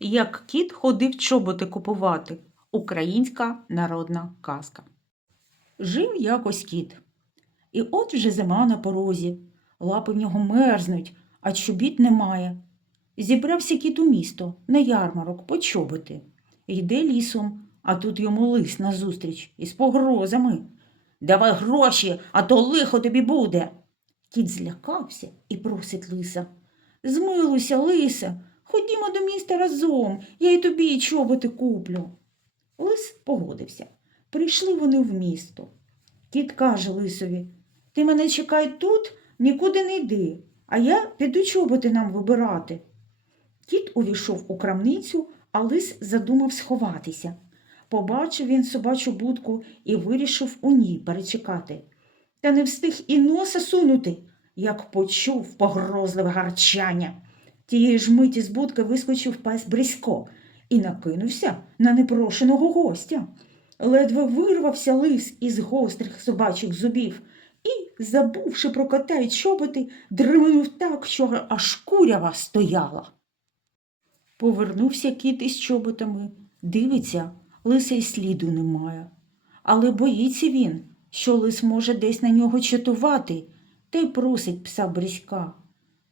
Як кіт ходив чоботи купувати. Українська народна казка. Жив якось кіт. І от вже зима на порозі. Лапи в нього мерзнуть, а чобіт немає. Зібрався кіт у місто на ярмарок по чоботи. Йде лісом, а тут йому лис назустріч із погрозами. Давай гроші, а то лихо тобі буде. Кіт злякався і просить лиса. Змилуйся, лисе, ходімо до міста разом, я й тобі і чоботи куплю. Лис погодився. Прийшли вони в місто. Кіт каже лисові, ти мене чекай тут, нікуди не йди, а я піду чоботи нам вибирати. Кіт увійшов у крамницю, а лис задумав сховатися. Побачив він собачу будку і вирішив у ній перечекати. Та не встиг і носа сунути, як почув погрозливе гарчання. Тієї ж миті з будки вискочив пес Брисько і накинувся на непрошеного гостя. Ледве вирвався лис із гострих собачих зубів і, забувши про кота й чоботи, дременув так, що аж курява стояла. Повернувся кіт із чоботами, дивиться, лиса й сліду немає. Але боїться він, що лис може десь на нього чатувати, та й просить пса Бриська.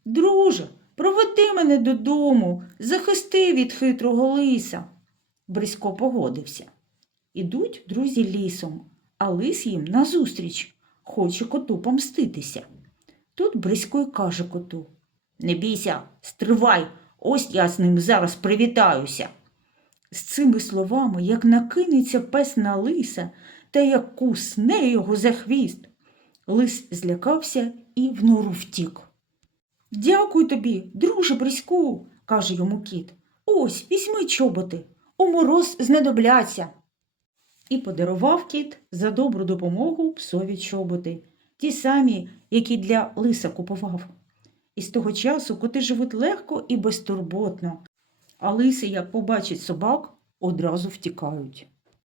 Друже, проведи мене додому, захисти від хитрого лиса. Брисько погодився. Ідуть друзі лісом, а лис їм назустріч, хоче коту помститися. Тут Брисько й каже коту Не бійся, стривай, ось я з ним зараз привітаюся. З цими словами, як накинеться пес на лиса та як кусне його за хвіст. Лис злякався і в нору втік. Дякую тобі, друже Бриську, каже йому кіт. Ось, візьми чоботи, у мороз знадобляться. І подарував кіт за добру допомогу псові чоботи, ті самі, які для лиса купував. І з того часу коти живуть легко і безтурботно, а лиси, як побачать собак, одразу втікають.